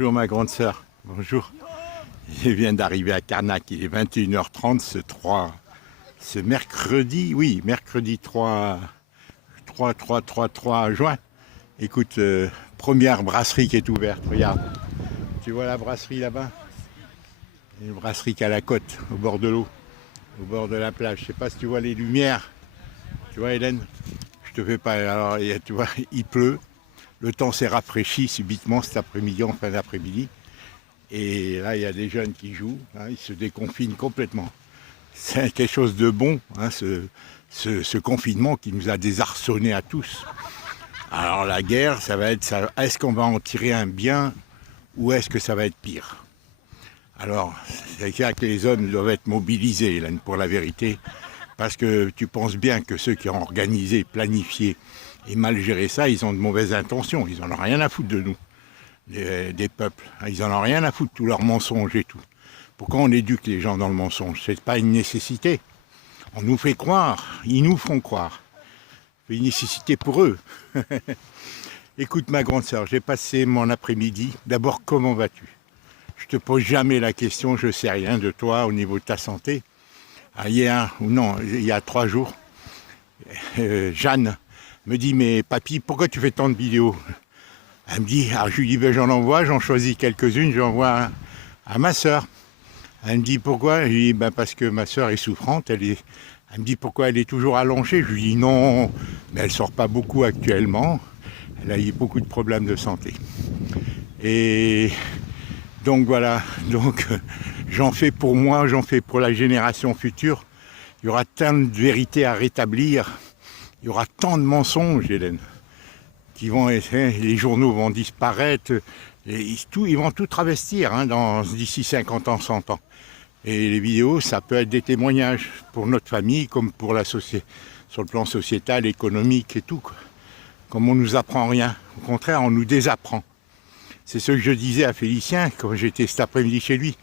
Bonjour ma grande sœur, bonjour. Je viens d'arriver à Carnac, il est 21h30 ce mercredi, oui, mercredi 3 juin. Écoute, première brasserie qui est ouverte, regarde. Tu vois la brasserie là-bas? Une brasserie qui est à la côte, au bord de l'eau, au bord de la plage. Je sais pas si tu vois les lumières. Tu vois Hélène? Je te fais pas. Alors, tu vois, il pleut. Le temps s'est rafraîchi subitement cet après-midi, en fin d'après-midi. Et là, il y a des jeunes qui jouent, hein, ils se déconfinent complètement. C'est quelque chose de bon, hein, ce confinement qui nous a désarçonnés à tous. Alors la guerre, ça va être ça. Est-ce qu'on va en tirer un bien ou est-ce que ça va être pire? Alors, c'est clair que les hommes doivent être mobilisés, là, pour la vérité, parce que tu penses bien que ceux qui ont organisé, planifié et mal géré ça, ils ont de mauvaises intentions, ils n'en ont rien à foutre de nous. Des peuples. Ils en ont rien à foutre, tous leurs mensonges et tout. Pourquoi on éduque les gens dans le mensonge? C'est pas une nécessité. On nous fait croire, ils nous font croire. C'est une nécessité pour eux. Écoute ma grande sœur, j'ai passé mon après-midi. D'abord, comment vas-tu? Je te pose jamais la question, je sais rien de toi au niveau de ta santé. Hier, ou non, il y a 3 jours, Jeanne me dit, mais papy, pourquoi tu fais tant de vidéos? Elle me dit, alors je lui dis, ben, j'en envoie, j'en choisis quelques-unes, j'envoie à ma sœur. Elle me dit, pourquoi? Je lui dis, ben, parce que ma sœur est souffrante, elle me dit, pourquoi elle est toujours allongée? Je lui dis, non, mais elle ne sort pas beaucoup actuellement, elle a eu beaucoup de problèmes de santé. Et donc voilà, donc j'en fais pour moi, j'en fais pour la génération future. Il y aura tant de vérités à rétablir, il y aura tant de mensonges, Hélène. Les journaux vont disparaître, ils vont tout travestir hein, d'ici 50 ans, 100 ans. Et les vidéos, ça peut être des témoignages pour notre famille, comme pour la société, sur le plan sociétal, économique et tout. Quoi. Comme on ne nous apprend rien, au contraire, on nous désapprend. C'est ce que je disais à Félicien quand j'étais cet après-midi chez lui.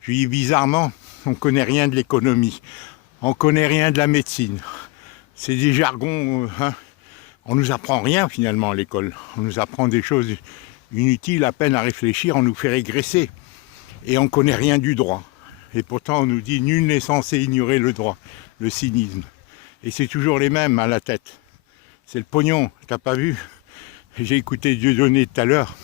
Je lui dis bizarrement, on ne connaît rien de l'économie, on ne connaît rien de la médecine. C'est des jargons... hein, on ne nous apprend rien finalement à l'école. On nous apprend des choses inutiles, à peine à réfléchir, on nous fait régresser. Et on ne connaît rien du droit. Et pourtant on nous dit nul n'est censé ignorer le droit, le cynisme. Et c'est toujours les mêmes à la tête. C'est le pognon, t'as pas vu? J'ai écouté Dieudonné tout à l'heure.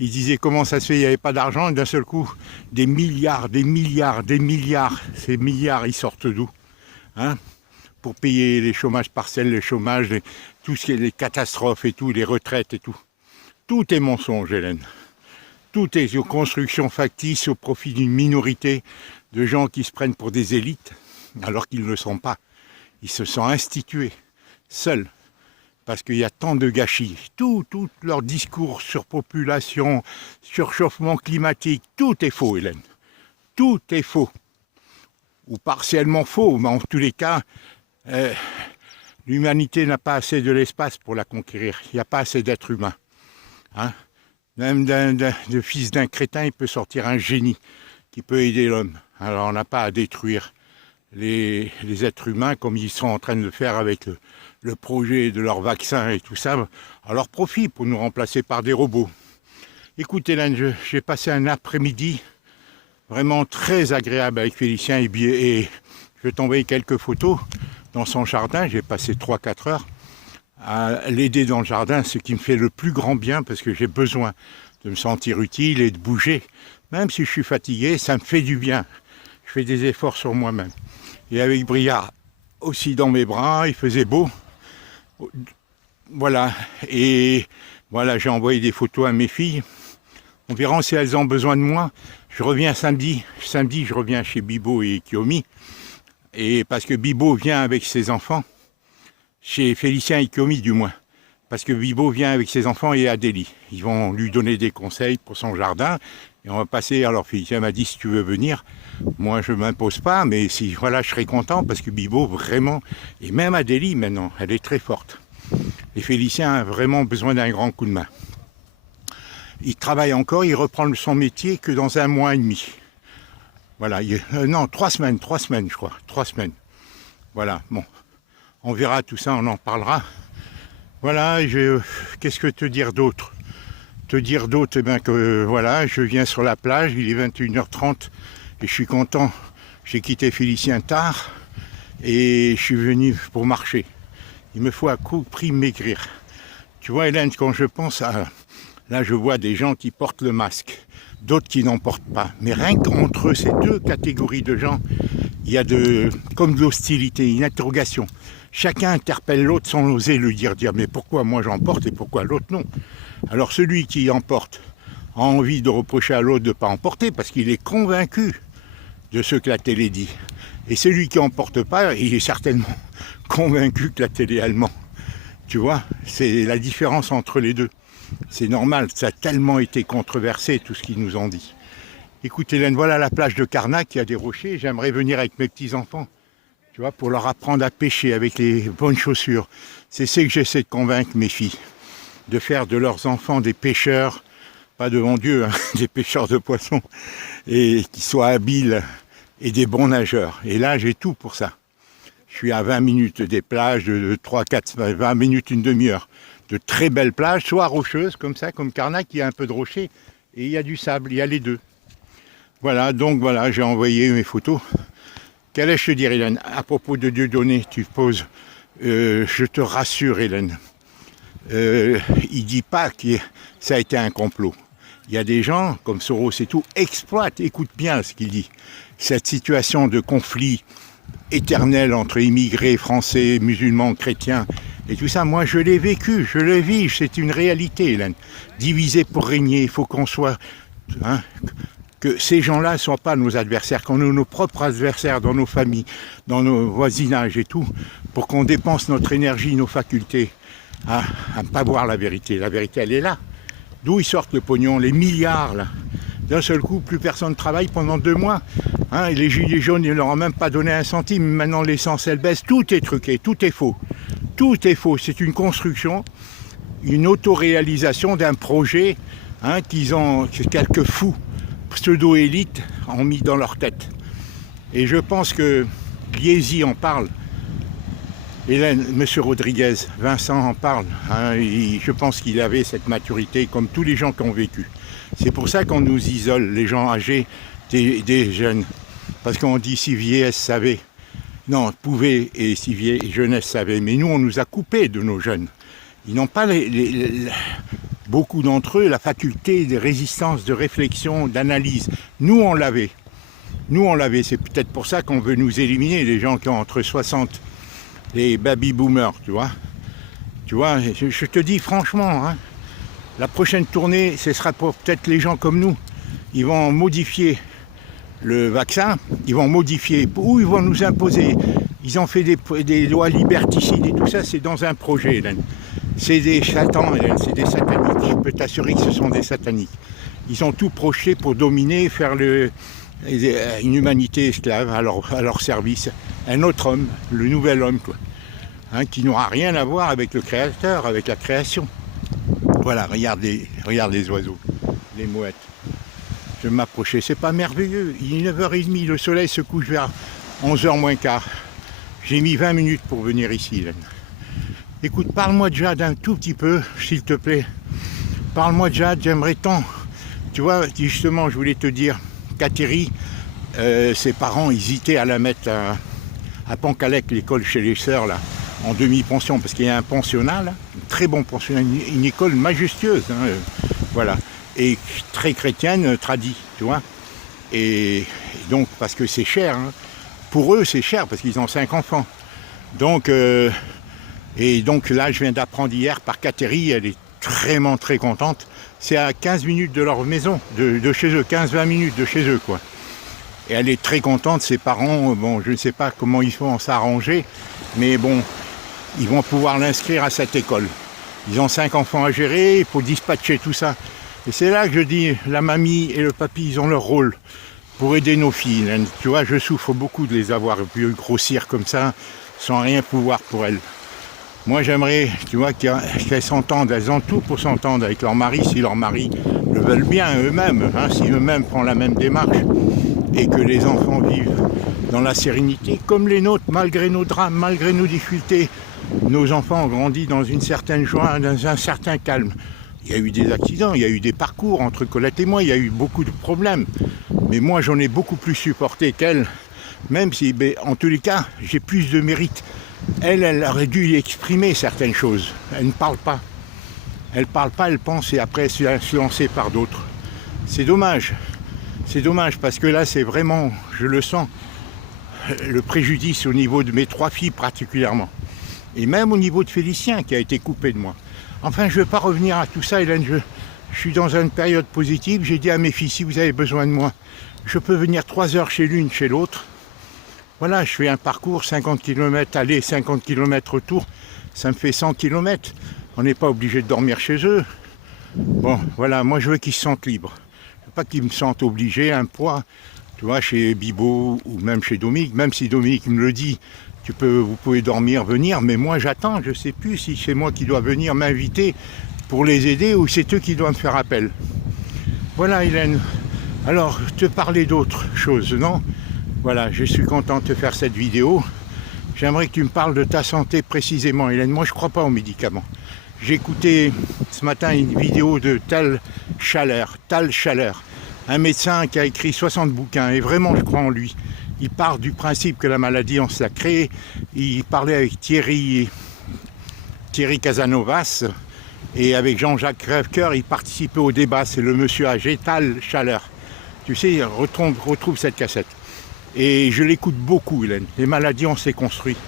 Il disait comment ça se fait, il n'y avait pas d'argent, et d'un seul coup, des milliards, des milliards, des milliards. Ces milliards, ils sortent d'où hein? Pour payer les chômages partiels, les chômages, tout ce qui est les catastrophes et tout, les retraites et tout. Tout est mensonge, Hélène. Tout est une construction factice au profit d'une minorité de gens qui se prennent pour des élites, alors qu'ils ne le sont pas. Ils se sont institués, seuls, parce qu'il y a tant de gâchis. Tout leur discours sur population, surchauffement climatique, tout est faux, Hélène. Tout est faux. Ou partiellement faux, mais en tous les cas... l'humanité n'a pas assez de l'espace pour la conquérir. Il n'y a pas assez d'êtres humains. Hein? Même de fils d'un crétin, il peut sortir un génie qui peut aider l'homme. Alors on n'a pas à détruire les êtres humains comme ils sont en train de le faire avec le projet de leur vaccin et tout ça, à leur profit pour nous remplacer par des robots. Écoute Hélène, j'ai passé un après-midi vraiment très agréable avec Félicien et je vais t'envoyer quelques photos. Dans son jardin, j'ai passé 3-4 heures à l'aider dans le jardin, ce qui me fait le plus grand bien parce que j'ai besoin de me sentir utile et de bouger. Même si je suis fatigué, ça me fait du bien. Je fais des efforts sur moi-même. Et avec Briard aussi dans mes bras, il faisait beau. Voilà, et voilà, j'ai envoyé des photos à mes filles. On verra si elles ont besoin de moi. Je reviens samedi. Samedi, je reviens chez Bibo et Kiyomi. Et parce que Bibo vient avec ses enfants, chez Félicien et Kiyomi du moins, parce que Bibo vient avec ses enfants et Adélie. Ils vont lui donner des conseils pour son jardin, et on va passer, alors Félicien m'a dit si tu veux venir, moi je ne m'impose pas, mais si voilà je serai content, parce que Bibo vraiment, et même Adélie maintenant, elle est très forte. Et Félicien a vraiment besoin d'un grand coup de main. Il travaille encore, il reprend son métier que dans 1 mois et demi. Voilà, non, 3 semaines, je crois, 3 semaines. Voilà, bon, on verra tout ça, on en parlera. Voilà, qu'est-ce que te dire d'autre? te dire d'autre, eh ben que voilà, je viens sur la plage, il est 21h30 et je suis content. J'ai quitté Félicien tard et je suis venu pour marcher. Il me faut à coup prix maigrir. Tu vois Hélène, quand je pense à... Là je vois des gens qui portent le masque, d'autres qui n'en portent pas. Mais rien qu'entre ces deux catégories de gens, il y a comme de l'hostilité, une interrogation. Chacun interpelle l'autre sans oser lui dire mais pourquoi moi j'en porte et pourquoi l'autre non. Alors celui qui en porte a envie de reprocher à l'autre de ne pas en porter parce qu'il est convaincu de ce que la télé dit. Et celui qui n'en porte pas, il est certainement convaincu que la télé elle ment. Tu vois, c'est la différence entre les deux. C'est normal, ça a tellement été controversé tout ce qu'ils nous ont dit. Écoute Hélène, voilà la plage de Carnac, il y a des rochers, j'aimerais venir avec mes petits-enfants. Tu vois, pour leur apprendre à pêcher avec les bonnes chaussures. C'est ce que j'essaie de convaincre mes filles. De faire de leurs enfants des pêcheurs, pas devant Dieu, hein, des pêcheurs de poissons, et qui soient habiles et des bons nageurs. Et là, j'ai tout pour ça. Je suis à 20 minutes des plages, de 3, 4, 20 minutes, une demi-heure. De très belles plages, soit rocheuses, comme ça, comme Carnac, il y a un peu de rocher, et il y a du sable, il y a les deux. Voilà, donc voilà, j'ai envoyé mes photos. Qu'allais-je te dire, Hélène? À propos de Dieudonné, tu poses, je te rassure, Hélène. Il ne dit pas que ça a été un complot. Il y a des gens, comme Soros et tout, exploitent, écoute bien ce qu'il dit, cette situation de conflit éternel entre immigrés français, musulmans, chrétiens, et tout ça. Moi, je l'ai vécu, je le vis, c'est une réalité, Hélène. Diviser pour régner, il faut qu'on soit... Hein, que ces gens-là ne soient pas nos adversaires, qu'on ait nos propres adversaires dans nos familles, dans nos voisinages et tout, pour qu'on dépense notre énergie, nos facultés à ne pas voir la vérité. La vérité, elle est là. D'où ils sortent le pognon, les milliards, là. D'un seul coup, plus personne ne travaille pendant 2 mois. Hein, et les gilets jaunes, ils ne leur ont même pas donné un centime. Maintenant, l'essence, elle baisse. Tout est truqué, tout est faux. Tout est faux. C'est une construction, une autoréalisation d'un projet hein, que quelques fous pseudo-élites ont mis dans leur tête. Et je pense que Liesi en parle. Hélène, M. Rodriguez, Vincent en parle. Hein, je pense qu'il avait cette maturité comme tous les gens qui ont vécu. C'est pour ça qu'on nous isole, les gens âgés, des jeunes. Parce qu'on dit si vieillesse savait. Non, pouvait et si vieille jeunesse savait. Mais nous, on nous a coupés de nos jeunes. Ils n'ont pas beaucoup d'entre eux la faculté de résistance, de réflexion, d'analyse. Nous, on l'avait. Nous, on l'avait. C'est peut-être pour ça qu'on veut nous éliminer, les gens qui ont entre 60 les baby-boomers, tu vois. Tu vois, je te dis franchement, hein, la prochaine tournée, ce sera pour peut-être les gens comme nous. Ils vont modifier le vaccin, ils vont modifier, ou ils vont nous imposer. Ils ont fait des lois liberticides et tout ça, c'est dans un projet, Hélène. C'est des satans, Hélène, c'est des sataniques. Je peux t'assurer que ce sont des sataniques. Ils ont tout projeté pour dominer, faire une humanité esclave à leur service. Un autre homme, le nouvel homme, quoi. Hein, qui n'aura rien à voir avec le créateur, avec la création. Voilà, regarde les oiseaux, les mouettes. Je vais m'approcher, c'est pas merveilleux. Il est 9h30, le soleil se couche vers 11h moins quart. J'ai mis 20 minutes pour venir ici, Hélène. Écoute, parle-moi de Jade un tout petit peu, s'il te plaît. Parle-moi de Jade, j'aimerais tant. Tu vois, justement, je voulais te dire qu'Atterri, ses parents hésitaient à la mettre à Pancalec, l'école chez les sœurs, là, en demi-pension, parce qu'il y a un pensionnat, là, un très bon pensionnat, une école majestueuse, hein, voilà, et très chrétienne, tradie, tu vois. Et donc, parce que c'est cher, hein. Pour eux, c'est cher, parce qu'ils ont 5 enfants. Donc, et donc là, je viens d'apprendre hier par Catherine, elle est vraiment très contente. C'est à 15 minutes de leur maison, de chez eux, 15-20 minutes de chez eux, quoi. Et elle est très contente, ses parents, bon, je ne sais pas comment ils vont s'arranger, mais bon, ils vont pouvoir l'inscrire à cette école. Ils ont 5 enfants à gérer, il faut dispatcher tout ça. Et c'est là que je dis, la mamie et le papy, ils ont leur rôle pour aider nos filles. Tu vois, je souffre beaucoup de les avoir vu grossir comme ça, sans rien pouvoir pour elles. Moi, j'aimerais, tu vois, qu'elles s'entendent, elles ont tout pour s'entendre avec leur mari, si leur mari le veulent bien eux-mêmes, hein, si eux-mêmes prennent la même démarche, et que les enfants vivent dans la sérénité, comme les nôtres, malgré nos drames, malgré nos difficultés. Nos enfants ont grandi dans une certaine joie, dans un certain calme. Il y a eu des accidents, il y a eu des parcours entre Colette et moi, il y a eu beaucoup de problèmes. Mais moi, j'en ai beaucoup plus supporté qu'elle, même si, ben, en tous les cas, j'ai plus de mérite. Elle aurait dû exprimer certaines choses. Elle ne parle pas. Elle parle pas, elle pense et après elle est influencée par d'autres. C'est dommage. C'est dommage parce que là, c'est vraiment, je le sens, le préjudice au niveau de mes 3 filles particulièrement. Et même au niveau de Félicien qui a été coupé de moi. Enfin, je ne vais pas revenir à tout ça, Hélène. Je suis dans une période positive. J'ai dit à mes filles, si vous avez besoin de moi, je peux venir 3 heures chez l'une, chez l'autre. Voilà, je fais un parcours, 50 km aller, 50 km retour. Ça me fait 100 km. On n'est pas obligé de dormir chez eux. Bon, voilà, moi je veux qu'ils se sentent libres. Je veux pas qu'ils me sentent obligés, un poids. Tu vois, chez Bibo ou même chez Dominique, même si Dominique me le dit, vous pouvez dormir, venir, mais moi j'attends, je ne sais plus si c'est moi qui dois venir m'inviter pour les aider ou c'est eux qui doivent me faire appel. Voilà Hélène, alors te parler d'autre chose, non? Voilà, je suis content de te faire cette vidéo. J'aimerais que tu me parles de ta santé précisément Hélène, moi je ne crois pas aux médicaments. J'ai écouté ce matin une vidéo de Tal Schaller, un médecin qui a écrit 60 bouquins et vraiment je crois en lui. Il part du principe que la maladie, on se l'a créée. Il parlait avec Thierry Casanovas et avec Jean-Jacques Crèvecoeur, il participait au débat. C'est le monsieur âgé, Tal Schaller. Tu sais, retrouve cette cassette. Et je l'écoute beaucoup, Hélène. Les maladies, on s'est construit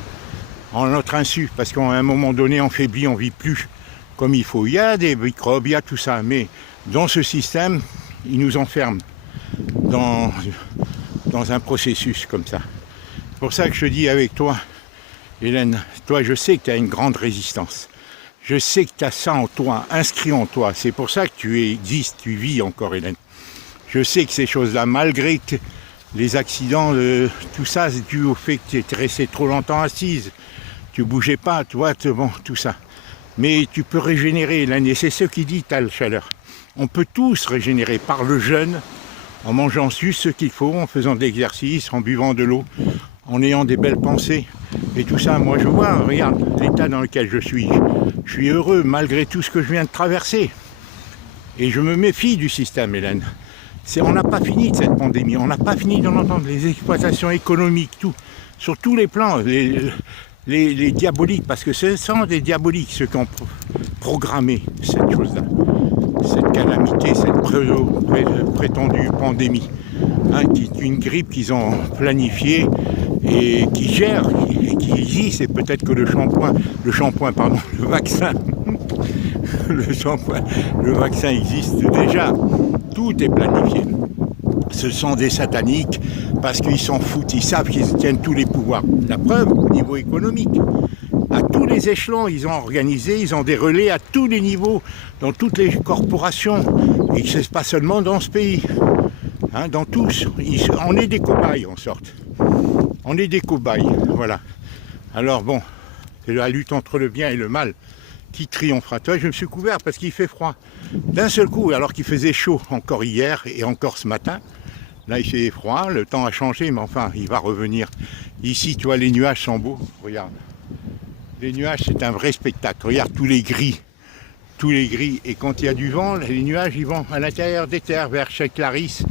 en notre insu, parce qu'à un moment donné, on faiblit, on ne vit plus comme il faut. Il y a des microbes, il y a tout ça, mais dans ce système, il nous enferme dans un processus comme ça. C'est pour ça que je dis avec toi, Hélène, toi je sais que tu as une grande résistance. Je sais que tu as ça en toi, inscrit en toi. C'est pour ça que tu existes, tu vis encore, Hélène. Je sais que ces choses-là, malgré que les accidents, tout ça, c'est dû au fait que tu étais restée trop longtemps assise. Tu bougeais pas, tu vois, bon, tout ça. Mais tu peux régénérer, Hélène, et c'est ce qu'il dit, Tal Schaller. On peut tous régénérer par le jeûne, en mangeant juste ce qu'il faut, en faisant de l'exercice, en buvant de l'eau, en ayant des belles pensées. Et tout ça, moi je vois, regarde l'état dans lequel je suis. Je suis heureux malgré tout ce que je viens de traverser. Et je me méfie du système, Hélène. On n'a pas fini de cette pandémie, on n'a pas fini d'en entendre les exploitations économiques, tout, sur tous les plans, les diaboliques, parce que ce sont des diaboliques ceux qui ont programmé cette chose-là. Cette calamité, cette prétendue pandémie, hein, qui est une grippe qu'ils ont planifiée et qui gère, qui existe, et peut-être que le vaccin, le vaccin existe déjà, tout est planifié. Ce sont des sataniques parce qu'ils s'en foutent, ils savent qu'ils tiennent tous les pouvoirs. La preuve, au niveau économique. À tous les échelons, ils ont organisé, ils ont des relais à tous les niveaux, dans toutes les corporations. Et ce n'est pas seulement dans ce pays, hein, dans tous. On est des cobayes en sorte. On est des cobayes, voilà. Alors bon, c'est la lutte entre le bien et le mal qui triomphera. Toi, je me suis couvert parce qu'il fait froid. D'un seul coup, alors qu'il faisait chaud encore hier et encore ce matin, là il fait froid, le temps a changé, mais enfin, il va revenir. Ici, tu vois, les nuages sont beaux, regarde. Les nuages, c'est un vrai spectacle. Regarde tous les gris. Et quand il y a du vent, les nuages, ils vont à l'intérieur des terres, vers chez Clarisse,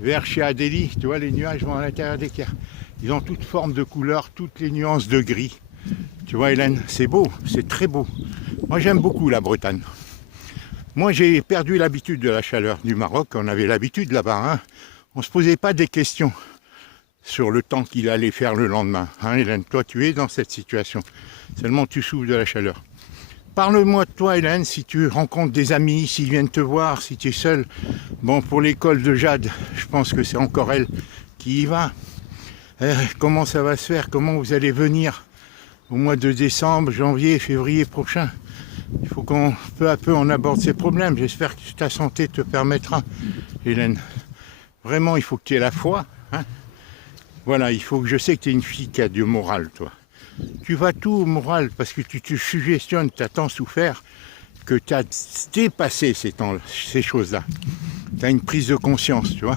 vers chez Adélie. Tu vois, les nuages vont à l'intérieur des terres. Ils ont toutes formes de couleurs, toutes les nuances de gris. Tu vois, Hélène, c'est beau, c'est très beau. Moi, j'aime beaucoup la Bretagne. Moi, j'ai perdu l'habitude de la chaleur du Maroc. On avait l'habitude là-bas. Hein. On ne se posait pas des questions sur le temps qu'il allait faire le lendemain. Hein, Hélène, toi, tu es dans cette situation. Seulement, tu souffres de la chaleur. Parle-moi de toi, Hélène, si tu rencontres des amis, s'ils viennent te voir, si tu es seule. Bon, pour l'école de Jade, je pense que c'est encore elle qui y va. Comment ça va se faire? Comment vous allez venir au mois de décembre, janvier, février prochain? Il faut qu'on, peu à peu, on aborde ces problèmes. J'espère que ta santé te permettra, Hélène. Vraiment, il faut que tu aies la foi. Hein. Voilà, il faut que je sais que tu es une fille qui a du moral, toi. Tu vas tout au moral parce que tu te suggestionnes, tu as tant souffert que tu as dépassé ces choses-là. Tu as une prise de conscience, tu vois.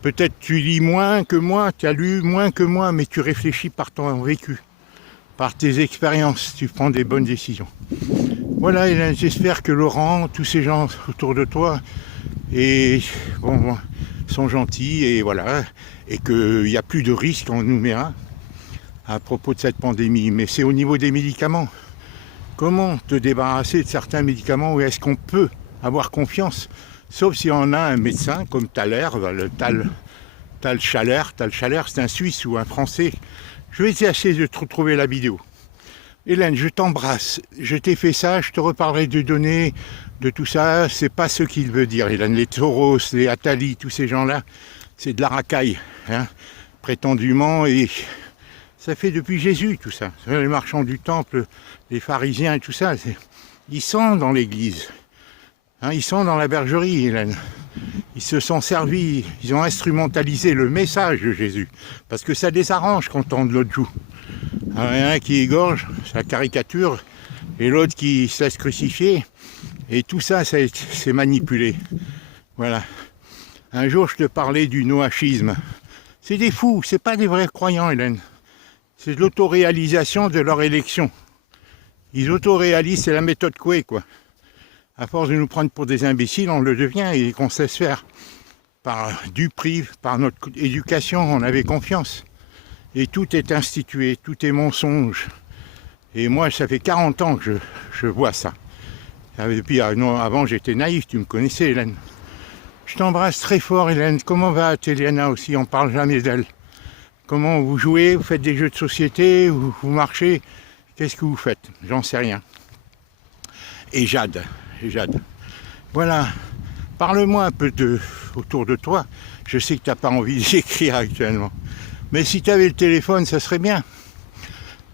Peut-être tu lis moins que moi, tu as lu moins que moi, mais tu réfléchis par ton vécu, par tes expériences, tu prends des bonnes décisions. Voilà, Hélène, j'espère que Laurent, tous ces gens autour de toi, et, bon, sont gentils, et voilà, et qu'il n'y a plus de risque en nous met un à propos de cette pandémie. Mais c'est au niveau des médicaments. Comment te débarrasser de certains médicaments où est-ce qu'on peut avoir confiance? Sauf si on a un médecin comme Thaler, le Tal Schaller, c'est un Suisse ou un Français. Je vais essayer de te retrouver la vidéo. Hélène, je t'embrasse. Je t'ai fait ça, je te reparlerai de données, de tout ça. C'est pas ce qu'il veut dire, Hélène. Les Tauros, les Attali, tous ces gens-là, c'est de la racaille, hein, prétendument. Et ça fait depuis Jésus, tout ça. Les marchands du temple, les pharisiens et tout ça, ils sont dans l'église. Hein, ils sont dans la bergerie, Hélène. Ils se sont servis, ils ont instrumentalisé le message de Jésus. Parce que ça les arrange quand on de l'autre joue. Alors, il y en a un qui égorge, c'est la caricature, et l'autre qui se laisse crucifier. Et tout ça, c'est manipulé. Voilà. Un jour, je te parlais du noachisme. C'est des fous, c'est pas des vrais croyants, Hélène. C'est de l'autoréalisation de leur élection. Ils autoréalisent, c'est la méthode Coué, quoi. À force de nous prendre pour des imbéciles, on le devient et qu'on sait se faire. Par du prive, par notre éducation, on avait confiance. Et tout est institué, tout est mensonge. Et moi, ça fait 40 ans que je vois ça. Depuis, avant, j'étais naïf, tu me connaissais, Hélène. Je t'embrasse très fort, Hélène. Comment va Téliana aussi? On parle jamais d'elle. Comment vous jouez? Vous faites des jeux de société? Vous marchez? Qu'est-ce que vous faites? J'en sais rien. Et Jade. Voilà. Parle-moi un peu autour de toi. Je sais que tu n'as pas envie d'écrire actuellement. Mais si tu avais le téléphone, ça serait bien.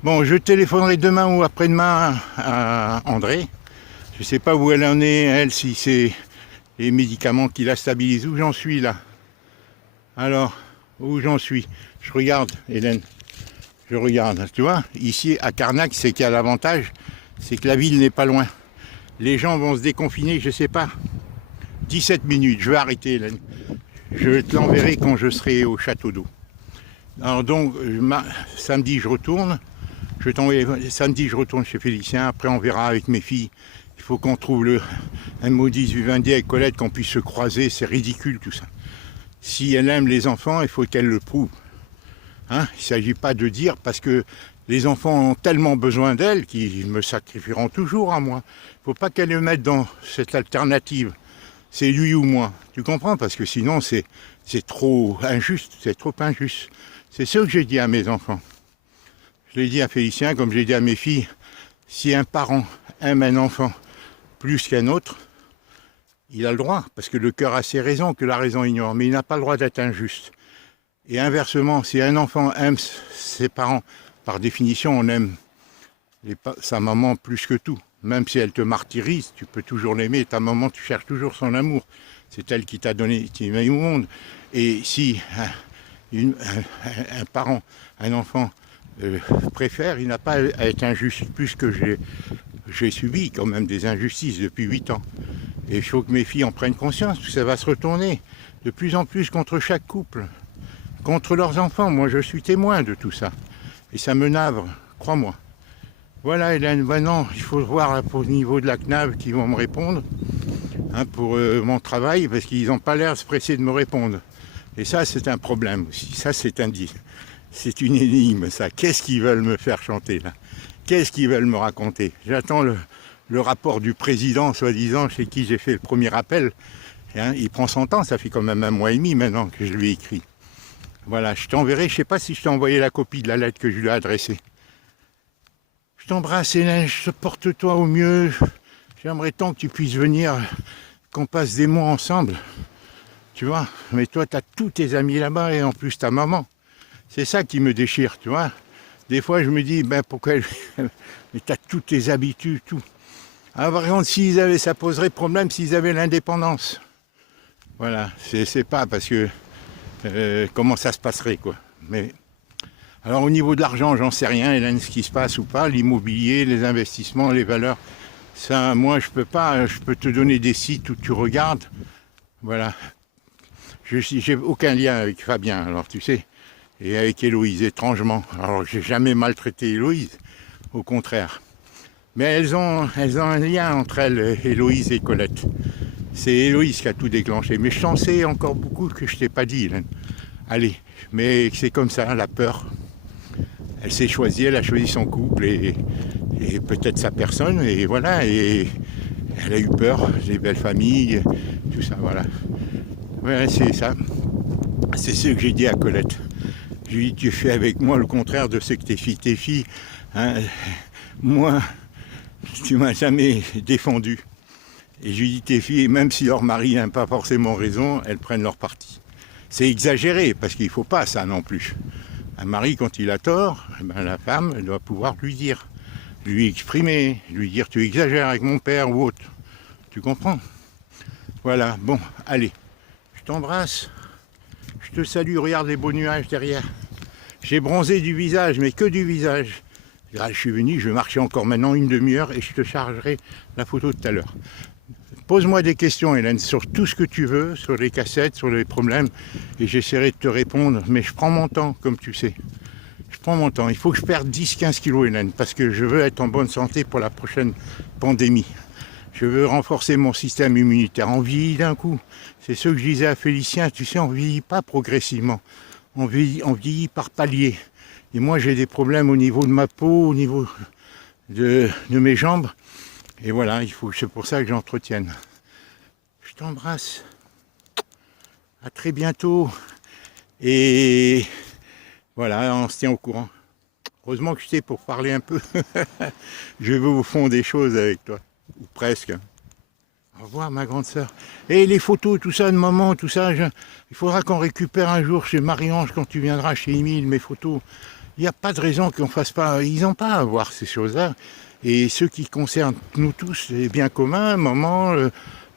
Bon, je téléphonerai demain ou après-demain à André. Je ne sais pas où elle en est, elle, si c'est les médicaments qui la stabilisent. Où j'en suis là? Alors, où j'en suis? Je regarde, Hélène. Je regarde. Tu vois, ici à Carnac, c'est qu'il y a l'avantage, c'est que la ville n'est pas loin. Les gens vont se déconfiner, je ne sais pas. 17 minutes, je vais arrêter, Hélène. Je te l'enverrai quand je serai au château d'eau. Alors donc, samedi, je retourne. Samedi, je retourne chez Félicien. Après, on verra avec mes filles. Il faut qu'on trouve un maudit Vivendi avec Colette, qu'on puisse se croiser. C'est ridicule, tout ça. Si elle aime les enfants, il faut qu'elle le prouve. Hein, il ne s'agit pas de dire, parce que les enfants ont tellement besoin d'elle qu'ils me sacrifieront toujours à moi. Il ne faut pas qu'elle le mette dans cette alternative. C'est lui ou moi. Tu comprends? Parce que sinon, c'est trop injuste. C'est trop injuste. C'est ce que j'ai dit à mes enfants. Je l'ai dit à Félicien, comme j'ai dit à mes filles. Si un parent aime un enfant plus qu'un autre, il a le droit. Parce que le cœur a ses raisons que la raison ignore. Mais il n'a pas le droit d'être injuste. Et inversement, si un enfant aime ses parents, par définition, on aime sa maman plus que tout. Même si elle te martyrise, tu peux toujours l'aimer. Ta maman, tu cherches toujours son amour. C'est elle qui t'a donné, qui m'a mis au monde. Et si un parent, un enfant préfère, il n'a pas à être injuste, plus que j'ai subi quand même des injustices depuis 8 ans. Et il faut que mes filles en prennent conscience, ça va se retourner de plus en plus contre chaque couple, contre leurs enfants. Moi, je suis témoin de tout ça. Et ça me navre, crois-moi. Voilà, Hélène, non, il faut voir au niveau de la CNAV qui vont me répondre, hein, pour mon travail, parce qu'ils n'ont pas l'air de se presser de me répondre. Et ça, c'est un problème aussi. Ça, c'est une énigme, ça. Qu'est-ce qu'ils veulent me faire chanter, là? Qu'est-ce qu'ils veulent me raconter? J'attends le rapport du président, soi-disant, chez qui j'ai fait le premier appel. Hein, il prend son temps, ça fait quand même 1 mois et demi maintenant que je lui ai écrit. Voilà, je t'enverrai, je ne sais pas si je t'ai envoyé la copie de la lettre que je lui ai adressée. Je t'embrasse, Hélène, je porte-toi au mieux. J'aimerais tant que tu puisses venir, qu'on passe des mots ensemble. Tu vois, mais toi, tu as tous tes amis là-bas et en plus ta maman. C'est ça qui me déchire, tu vois. Des fois, je me dis, ben pourquoi... Mais tu as toutes tes habitudes, tout. Alors, par contre, ça poserait problème s'ils avaient l'indépendance. Voilà, c'est pas parce que... comment ça se passerait, quoi. Mais... Alors, au niveau de l'argent, j'en sais rien, Hélène, ce qui se passe ou pas. L'immobilier, les investissements, les valeurs. Ça, moi, je peux pas. Je peux te donner des sites où tu regardes. Voilà. J'ai aucun lien avec Fabien, alors tu sais, et avec Héloïse, étrangement. Alors j'ai jamais maltraité Héloïse, au contraire. Mais elles ont un lien entre elles, Héloïse et Colette. C'est Héloïse qui a tout déclenché. Mais je t'en sais encore beaucoup que je t'ai pas dit, Hélène. Allez, mais c'est comme ça, la peur. Elle s'est choisie, elle a choisi son couple et peut-être sa personne, et voilà, et elle a eu peur, des belles familles, tout ça, voilà. Ouais, c'est ça. C'est ce que j'ai dit à Colette. Je lui ai dit, tu fais avec moi le contraire de ce que tes filles. Hein. Moi, tu m'as jamais défendu. Et je lui ai dit, tes filles, même si leur mari n'a pas forcément raison, elles prennent leur parti. C'est exagéré, parce qu'il ne faut pas ça non plus. Un mari, quand il a tort, ben, la femme elle doit pouvoir lui dire, lui exprimer, lui dire tu exagères avec mon père ou autre. Tu comprends? Voilà, bon, allez, je t'embrasse, je te salue, regarde les beaux nuages derrière. J'ai bronzé du visage, mais que du visage. Là, je suis venu, je vais marcher encore maintenant une demi-heure et je te chargerai la photo tout à l'heure. Pose-moi des questions, Hélène, sur tout ce que tu veux, sur les cassettes, sur les problèmes, et j'essaierai de te répondre, mais je prends mon temps, comme tu sais. Je prends mon temps. Il faut que je perde 10-15 kilos, Hélène, parce que je veux être en bonne santé pour la prochaine pandémie. Je veux renforcer mon système immunitaire. On vieillit d'un coup. C'est ce que je disais à Félicien, tu sais, on ne vieillit pas progressivement. On vieillit par palier. Et moi, j'ai des problèmes au niveau de ma peau, au niveau de mes jambes. Et voilà, c'est pour ça que j'entretienne. Je t'embrasse. À très bientôt. Et voilà, on se tient au courant. Heureusement que je t'ai pour parler un peu. Je vais au fond des choses avec toi. Ou presque. Au revoir, ma grande sœur. Et les photos, tout ça, de maman, tout ça, il faudra qu'on récupère un jour chez Marie-Ange, quand tu viendras chez Émile, mes photos. Il n'y a pas de raison qu'on fasse pas. Ils n'ont pas à voir ces choses-là. Et ce qui concerne nous tous, les biens communs, maman,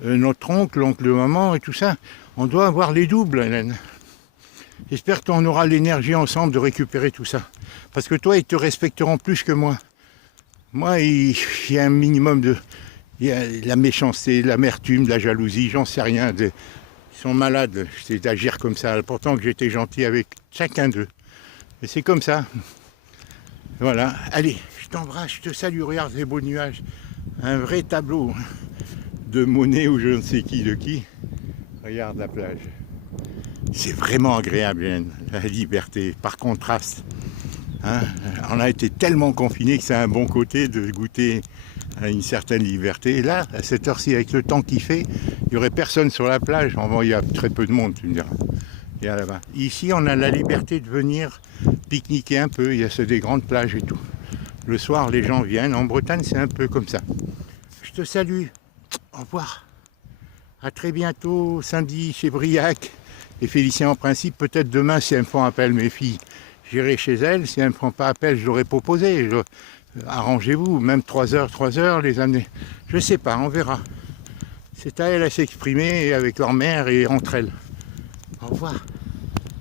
notre oncle, l'oncle de maman et tout ça, on doit avoir les doubles, Hélène. J'espère qu'on aura l'énergie ensemble de récupérer tout ça. Parce que toi, ils te respecteront plus que moi. Moi, il y a un minimum de... Il y a la méchanceté, l'amertume, de la jalousie, j'en sais rien. Ils sont malades, c'est d'agir comme ça. Pourtant que j'étais gentil avec chacun d'eux. Et c'est comme ça. Voilà, allez, je t'embrasse, je te salue, regarde les beaux nuages. Un vrai tableau de Monet ou je ne sais qui de qui. Regarde la plage. C'est vraiment agréable, Hélène, la liberté, par contraste. Hein, on a été tellement confinés que c'est un bon côté de goûter à une certaine liberté. Et là, à cette heure-ci, avec le temps qu'il fait, il n'y aurait personne sur la plage. Enfin, il y a très peu de monde, tu me diras. Et là-bas. Ici, on a la liberté de venir pique-niquer un peu. Il y a des grandes plages et tout. Le soir, les gens viennent. En Bretagne, c'est un peu comme ça. Je te salue. Au revoir. À très bientôt, samedi, chez Briac. Et Félicien, en principe, peut-être demain, si elles me font appel, mes filles, j'irai chez elles. Si elles ne me font pas appel, je l'aurais proposé. Arrangez-vous, même 3 heures, les amener. Je ne sais pas, on verra. C'est à elles à s'exprimer avec leur mère et entre elles. Au revoir.